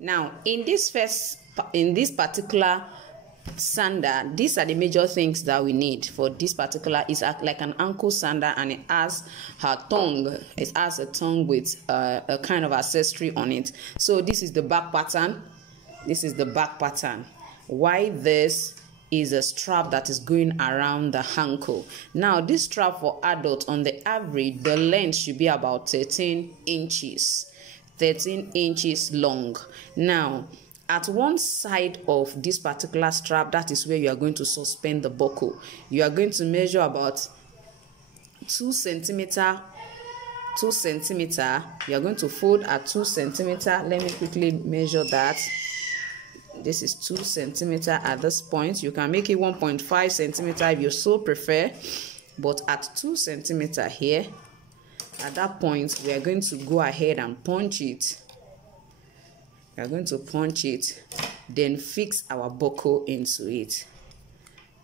Now in this particular sandal, these are the major things that we need for this particular. Is like an ankle sandal, and it has her tongue. It has a tongue with a kind of accessory on it. So this is the back pattern. This is the back pattern. Why this is a strap that is going around the ankle. Now this strap for adults, on the average, the length should be about 13 inches. 13 inches long. Now at one side of this particular strap, that is where you are going to suspend the buckle. You are going to measure about 2 centimeter. You are going to fold at 2 centimeter. Let me quickly measure that. This is 2 centimeter at this point. You can make it 1.5 centimeter if you so prefer, but at 2 centimeter here, at that point we are going to go ahead and punch it. We are going to punch it, then fix our buckle into it.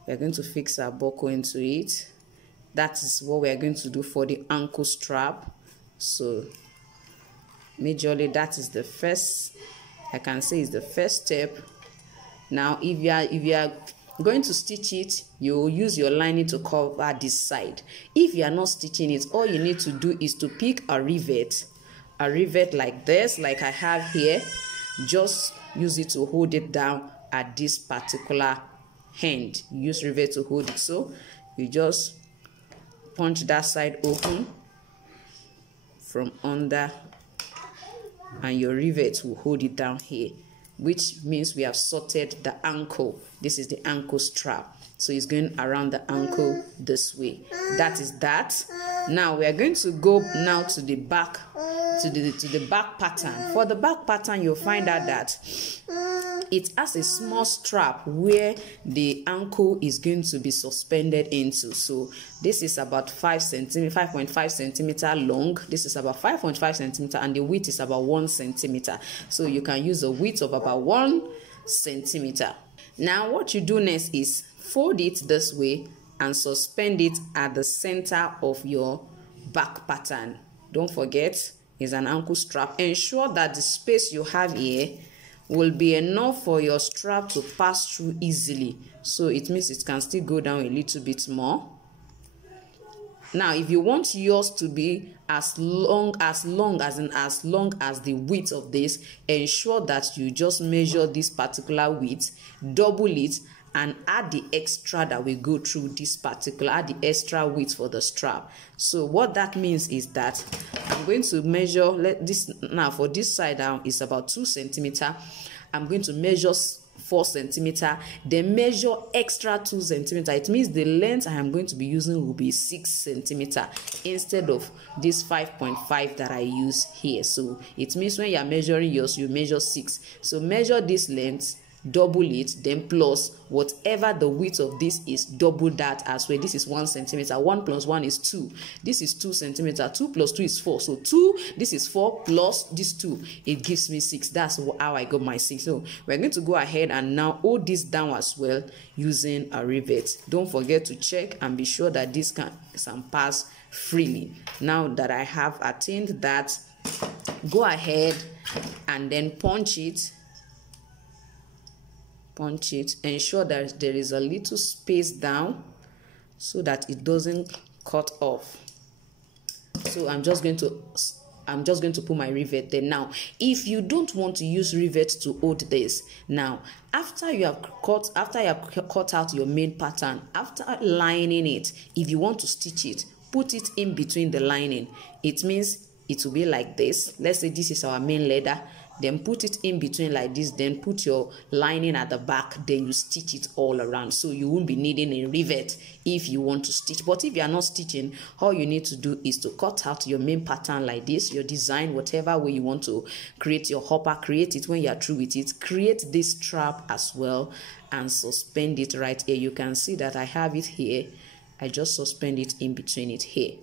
We are going to fix our buckle into it. That is what we are going to do for the ankle strap. So majorly that is the first, I can say, is the first step. Now if you are going to stitch it, you will use your lining to cover this side. If you are not stitching it, all you need to do is to pick a rivet like this, like I have here. Just use it to hold it down at this particular end. Use rivet to hold it. So you just punch that side open from under, and your rivet will hold it down here, which means we have sorted the ankle. This is the ankle strap, so it's going around the ankle this way. That is that. Now we are going to go now to the back, to the back pattern. For the back pattern, you'll find out that it has a small strap where the ankle is going to be suspended into. So this is about 5.5 centimeter long. This is about 5.5 centimeter, and the width is about 1 centimeter. So you can use a width of about 1 centimeter. Now what you do next is fold it this way and suspend it at the center of your back pattern. Don't forget, it's an ankle strap. Ensure that the space you have here will be enough for your strap to pass through easily. So it means it can still go down a little bit more. Now if you want yours to be as long as the width of this, ensure that you just measure this particular width, double it, and add the extra that will go through this particular, add the extra width for the strap. So what that means is that I'm going to measure, let this now for this side down is about 2 centimeter. I'm going to measure 4 centimeter, then measure extra 2 centimeter. It means the length I am going to be using will be 6 centimeter instead of this 5.5 that I use here. So it means when you are measuring yours, you measure 6. So measure this length, double it, then plus whatever the width of this is, double that as well. This is 1 centimeter. 1 plus 1 is 2. This is 2 centimeter. 2 plus 2 is 4. So 2, this is 4 plus this 2. It gives me 6. That's how I got my 6. So we're going to go ahead and now hold this down as well using a rivet. Don't forget to check and be sure that this can pass freely. Now that I have attained that, go ahead and then punch it. Ensure that there is a little space down so that it doesn't cut off. So I'm just going to put my rivet there. Now if you don't want to use rivet to hold this, now after you have cut out your main pattern, after lining it, if you want to stitch it, put it in between the lining. It means it will be like this. Let's say this is our main leather, then put it in between like this, then put your lining at the back, then you stitch it all around. So you won't be needing a rivet if you want to stitch. But if you are not stitching, all you need to do is to cut out your main pattern like this, your design, whatever way you want to create your hopper, create it. When you are through with it, create this strap as well and suspend it right here. You can see that I have it here. I just suspend it in between it here.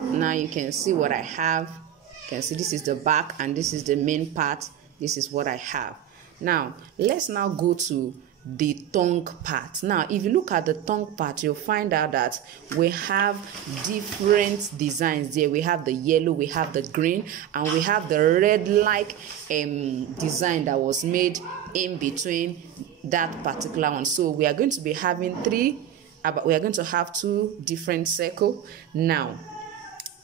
Now you can see what I have. You can see this is the back and this is the main part. This is what I have. Now let's now go to the tongue part. Now if you look at the tongue part, you'll find out that we have different designs there. We have the yellow, we have the green, and we have the red like design that was made in between that particular one. So we are going to be having we are going to have 2 different circles. Now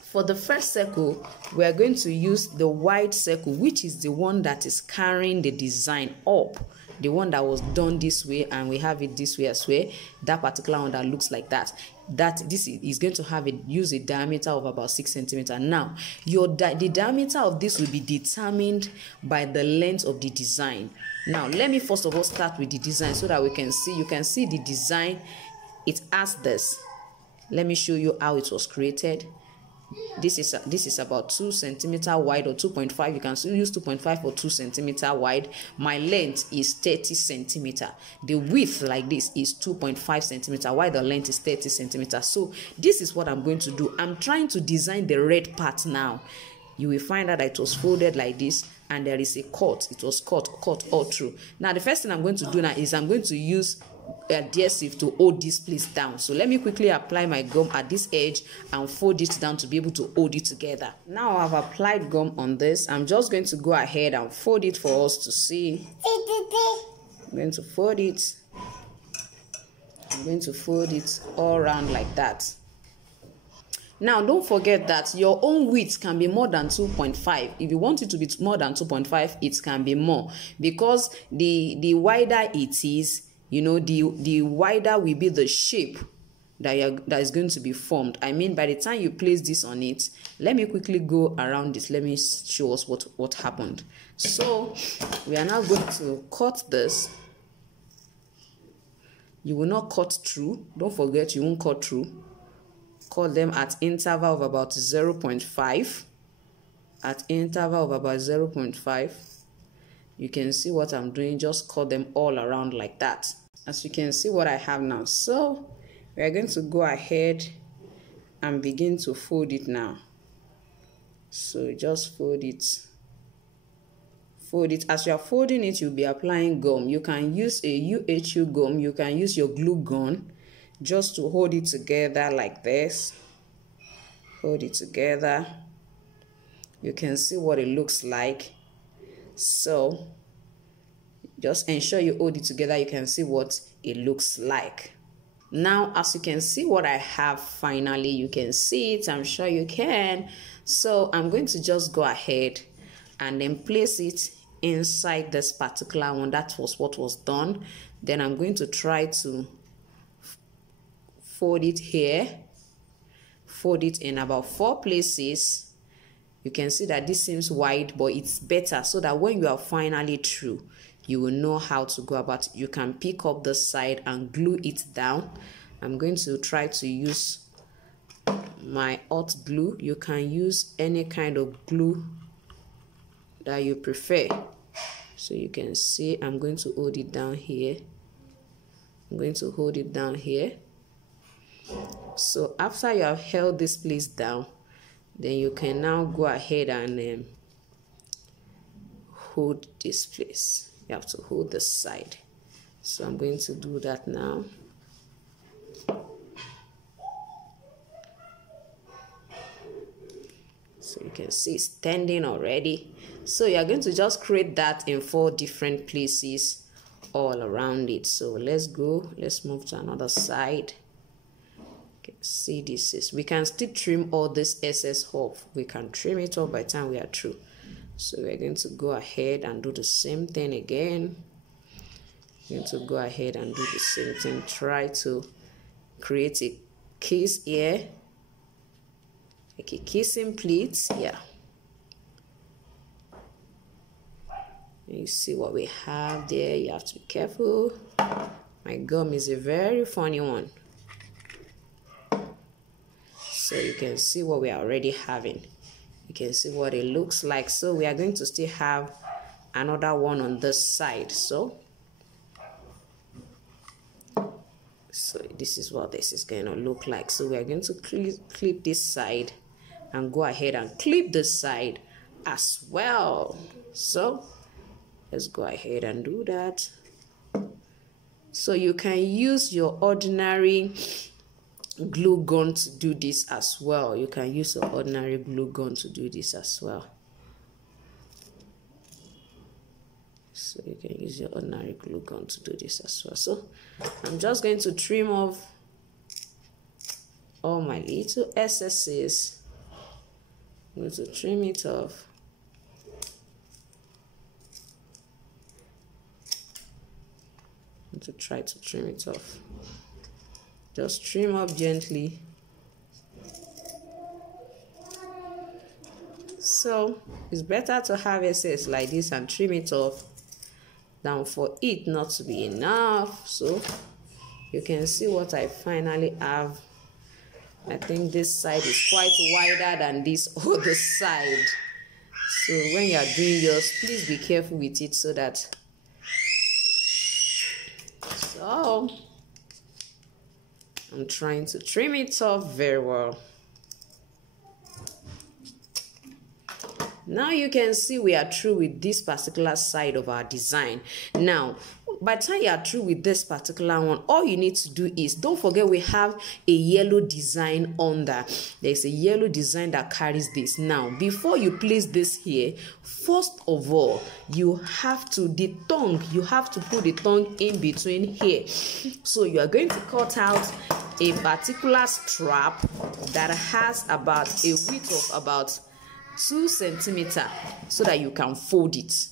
for the first circle, we are going to use the wide circle, which is the one that is carrying the design up, the one that was done this way, and we have it this way as well. That particular one that looks like that. This is going to use a diameter of about 6 centimeters. Now, the diameter of this will be determined by the length of the design. Now, let me first of all start with the design so that we can see. You can see the design. It has this. Let me show you how it was created. This is about 2 centimeters wide, or 2.5. You can still use 2.5 or 2 centimeters wide. My length is 30 centimeters. The width like this is 2.5 centimeters, while the length is 30 centimeters. So this is what I'm going to do. I'm trying to design the red part now. You will find out that it was folded like this, and there is a cut. It was cut all through. Now the first thing I'm going to do now is I'm going to use adhesive to hold this place down. So let me quickly apply my gum at this edge and fold it down to be able to hold it together. Now I've applied gum on this. I'm just going to go ahead and fold it for us to see. I'm going to fold it. I'm going to fold it all around like that. Now don't forget that your own width can be more than 2.5. If you want it to be more than 2.5, it can be more, because the wider it is, you know, the wider will be the shape that is going to be formed. I mean, by the time you place this on it, let me quickly go around this. Let me show us what happened. So we are now going to cut this. You will not cut through. Don't forget, you won't cut through. Cut them at interval of about 0.5. At interval of about 0.5. You can see what I'm doing. Just cut them all around like that. As you can see what I have now. So we are going to go ahead and begin to fold it now. So just fold it. Fold it. As you are folding it, you'll be applying gum. You can use a UHU gum. You can use your glue gun just to hold it together like this. Hold it together. You can see what it looks like. So just ensure you hold it together. You can see what it looks like. Now, as you can see what I have finally, you can see it. I'm sure you can. So I'm going to just go ahead and then place it inside this particular one. That was what was done. Then I'm going to try to fold it here. Fold it in about 4 places. You can see that this seems wide, but it's better so that when you are finally through, you will know how to go about it. You can pick up the side and glue it down. I'm going to try to use my hot glue. You can use any kind of glue that you prefer. So you can see I'm going to hold it down here. I'm going to hold it down here. So after you have held this place down, then you can now go ahead and hold this place. You have to hold the side. So I'm going to do that now. So you can see it's standing already. So you're going to just create that in 4 different places all around it. So let's go. Let's move to another side. Okay, see, this is, we can still trim all this excess off. We can trim it off by the time we are through. So we're going to go ahead and do the same thing again. We're going to go ahead and do the same thing. Try to create a kiss here. Like a kissing pleat. Yeah. You see what we have there. You have to be careful. My gum is a very funny one. So you can see what we are already having. You can see what it looks like. So we are going to still have another one on this side. So this is what this is going to look like. So we are going to clip this side and go ahead and clip this side as well. So let's go ahead and do that. So you can use your ordinary glue gun to do this as well. You can use your ordinary glue gun to do this as well. So you can use your ordinary glue gun to do this as well. So I'm just going to trim off all my little excesses. I'm going to trim it off. To try to trim it off. Just trim up gently. So it's better to have excess like this and trim it off than for it not to be enough. So you can see what I finally have. I think this side is quite wider than this other side. So when you are doing yours, please be careful with it so that I'm trying to trim it off very well. Now you can see we are through with this particular side of our design. Now, by the time you are through with this particular one, all you need to do is, don't forget we have a yellow design under. There's a yellow design that carries this. Now, before you place this here, first of all, you have to, you have to put the tongue in between here. So you are going to cut out a particular strap that has about a width of about 2 centimeters so that you can fold it.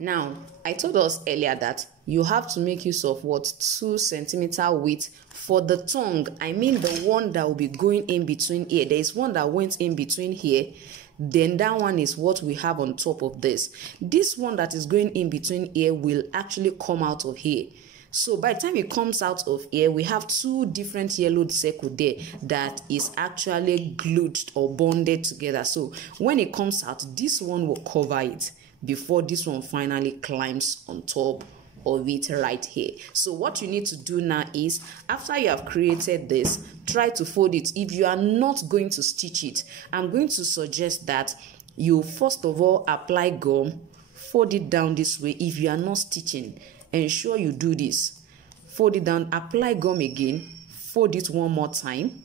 Now, I told us earlier that you have to make use of what 2 centimeter width for the tongue. I mean the one that will be going in between here. There is one that went in between here. Then that one is what we have on top of this. This one that is going in between here will actually come out of here. So by the time it comes out of here, we have 2 different yellowed circles there that is actually glued or bonded together. So when it comes out, this one will cover it before this one finally climbs on top of it right here. So what you need to do now is, after you have created this, try to fold it. If you are not going to stitch it, I'm going to suggest that you first of all apply gum, fold it down this way. If you are not stitching, ensure you do this. Fold it down, apply gum again, fold it one more time,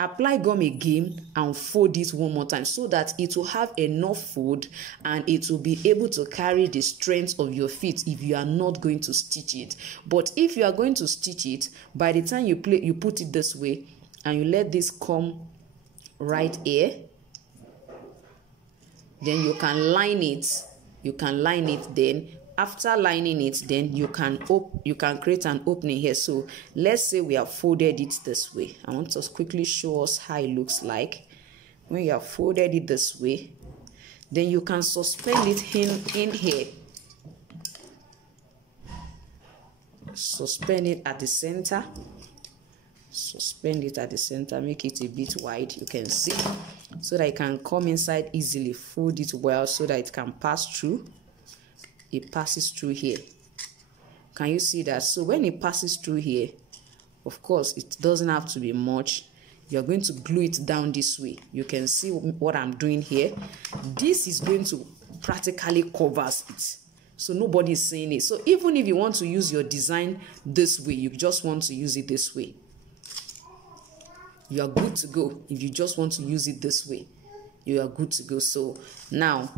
apply gum again and fold it one more time so that it will have enough fold and it will be able to carry the strength of your feet if you are not going to stitch it. But if you are going to stitch it, by the time you put it this way and you let this come right here, then you can line it. You can line it. Then after lining it, then you can create an opening here. So let's say we have folded it this way. I want to quickly show us how it looks like. When you have folded it this way, then you can suspend it in here. Suspend it at the center. Suspend it at the center, make it a bit wide, you can see, so that it can come inside easily. Fold it well so that it can pass through. It passes through here. Can you see that? So when it passes through here, of course it doesn't have to be much. You're going to glue it down this way. You can see what I'm doing here. This is going to practically covers it, so nobody is seeing it. So even if you want to use your design this way, you just want to use it this way, you are good to go. If you just want to use it this way, you are good to go. So now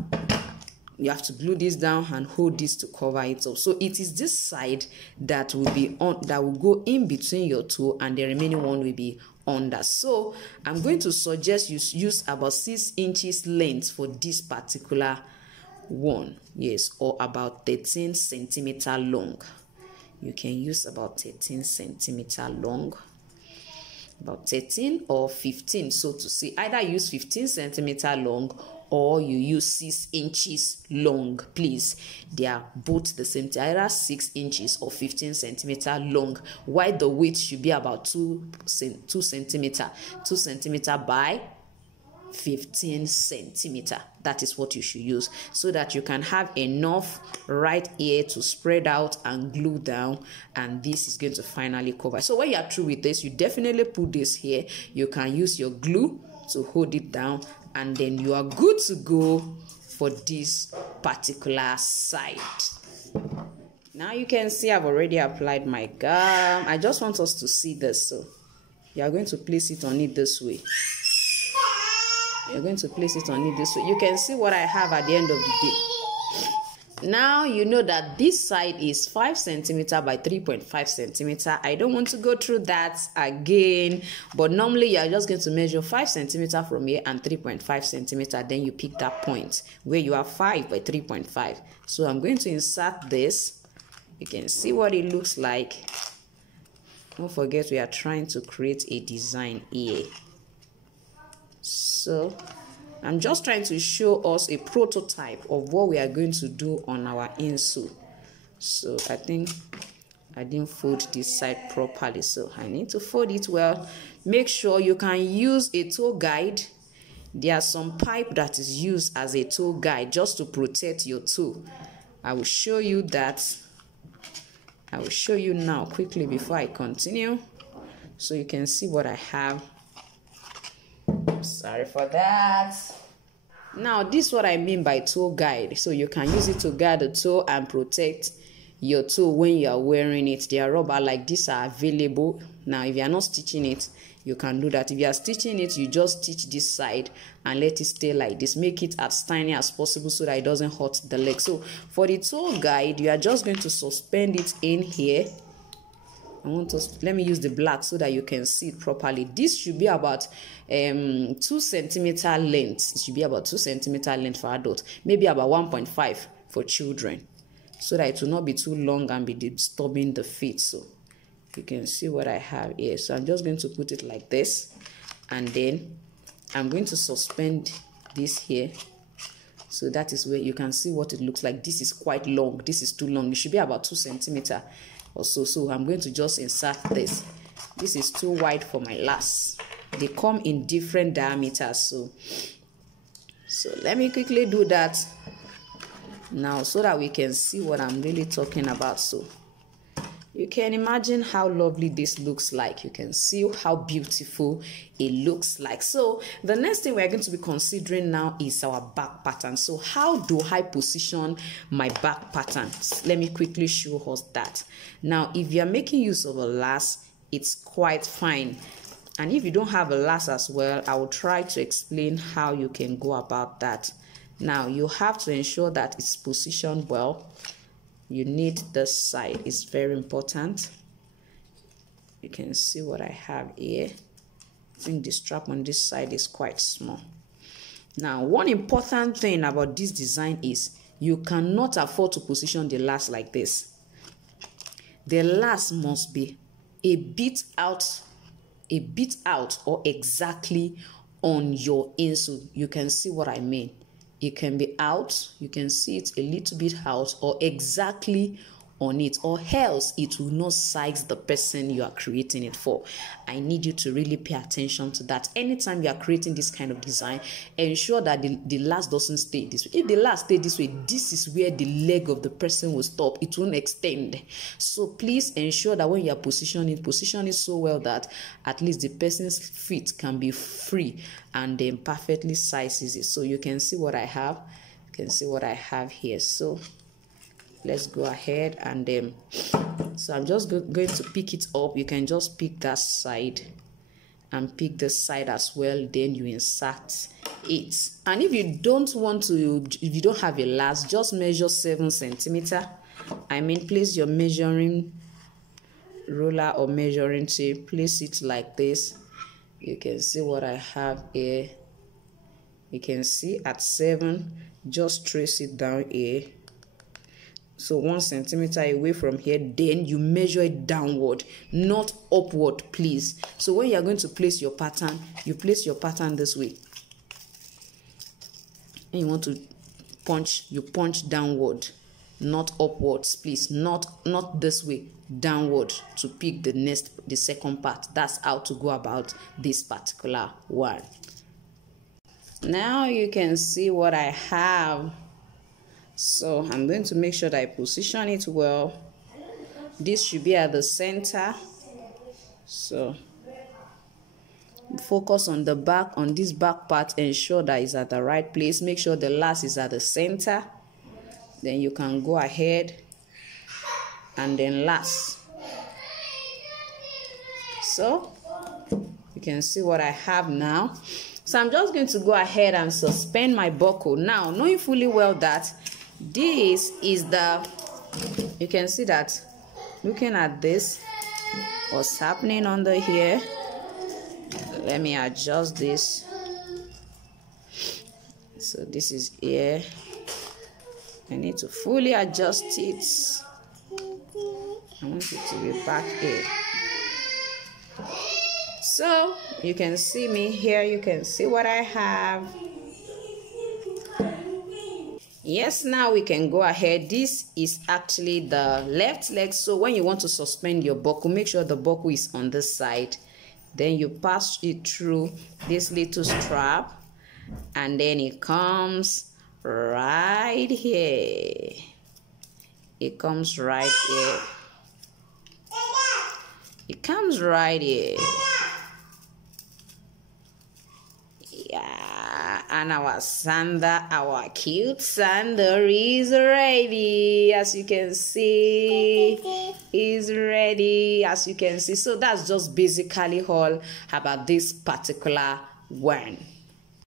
you have to glue this down and hold this to cover it up. So it is this side that will be on, that will go in between your toe, and the remaining one will be under. So I'm going to suggest you use about 6 inches length for this particular one. Yes, or about 13 centimeter long. You can use about 13 centimeter long. About 13 or 15, so to say. Either use 15 centimeter long or you use 6 inches long, please. They are both the same, either 6 inches or 15 centimeter long, while the width should be about 2 centimeter by 15 centimeter. That is what you should use, so that you can have enough right here to spread out and glue down, and this is going to finally cover. So when you are through with this, you definitely put this here. You can use your glue to hold it down, and then you are good to go for this particular side. Now you can see I've already applied my gum. I just want us to see this. So you are going to place it on it this way. You're going to place it on it this way. You can see what I have at the end of the day. Now you know that this side is 5 cm by 3.5 cm. I don't want to go through that again, but normally you are just going to measure 5 cm from here and 3.5 cm. Then you pick that point where you are 5 by 3.5. So I'm going to insert this. You can see what it looks like. Don't forget we are trying to create a design here. So I'm just trying to show us a prototype of what we are going to do on our insole. So I think I didn't fold this side properly, so I need to fold it well. Make sure you can use a toe guide. There are some pipe that is used as a toe guide just to protect your toe. I will show you that. I will show you now quickly before I continue, so you can see what I have. Sorry for that. Now this is what I mean by toe guide. So you can use it to guide the toe and protect your toe when you are wearing it. There are rubber like this are available. Now if you are not stitching it, you can do that. If you are stitching it, you just stitch this side and let it stay like this. Make it as tiny as possible so that it doesn't hurt the leg. So for the toe guide, you are just going to suspend it in here. Let me use the black so that you can see it properly. This should be about 2 cm length. It should be about 2 cm length for adults, maybe about 1.5 for children, so that it will not be too long and be disturbing the feet. So you can see what I have here. So I'm just going to put it like this, and then I'm going to suspend this here. So that is where you can see what it looks like. This is quite long. This is too long. It should be about 2 cm or so. So I'm going to just insert this. This is too wide for my lace. They come in different diameters. So let me quickly do that now so that we can see what I'm really talking about. So you can imagine how lovely this looks like. You can see how beautiful it looks like. So the next thing we're going to be considering now is our back pattern. So how do I position my back pattern? Let me quickly show us that. Now if you're making use of a lace, it's quite fine. And if you don't have a lace as well, I will try to explain how you can go about that. Now you have to ensure that it's positioned well. You need this side, it's very important. You can see what I have here. I think the strap on this side is quite small. Now one important thing about this design is you cannot afford to position the lace like this. The lace must be a bit out or exactly on your insole. You can see what I mean. It can be out, you can see it a little bit out, or exactly on it, or else it will not size the person you are creating it for. I need you to really pay attention to that. Anytime you are creating this kind of design, ensure that the lace doesn't stay this way. If the lace stay this way, this is where the leg of the person will stop. It won't extend. So please ensure that when you are position it so well that at least the person's feet can be free and then perfectly sizes it. So you can see what I have. You can see what I have here. So let's go ahead and so I'm just going to pick it up. You can just pick that side and pick this side as well, then you insert it. And if you don't want to, if you don't have a lace, just measure 7 cm. I mean, place your measuring ruler or measuring tape, place it like this. You can see what I have here. You can see at 7, just trace it down here. So 1 centimeter away from here, then you measure it downward, not upward, please. So when you are going to place your pattern, you place your pattern this way. And you want to punch, you punch downward, not upwards, please. Not this way, downward to pick the second part. That's how to go about this particular one. Now you can see what I have. So I'm going to make sure that I position it well. This should be at the center. So focus on the back, on this back part, ensure that it's at the right place. Make sure the lace is at the center. Then you can go ahead and then last. So you can see what I have now. So I'm just going to go ahead and suspend my buckle now, knowing fully well that this is the, you can see that looking at this, what's happening under here. Let me adjust this. So this is here. I need to fully adjust it. I want it to be back here. So you can see me here. You can see what I have. Yes, now we can go ahead. This is actually the left leg. So when you want to suspend your buckle, make sure the buckle is on this side. Then you pass it through this little strap, and then it comes right here. It comes right here. It comes right here. Yeah, and our sandal, our cute sandal is ready. As you can see, is ready. As you can see, so that's just basically all about this particular one.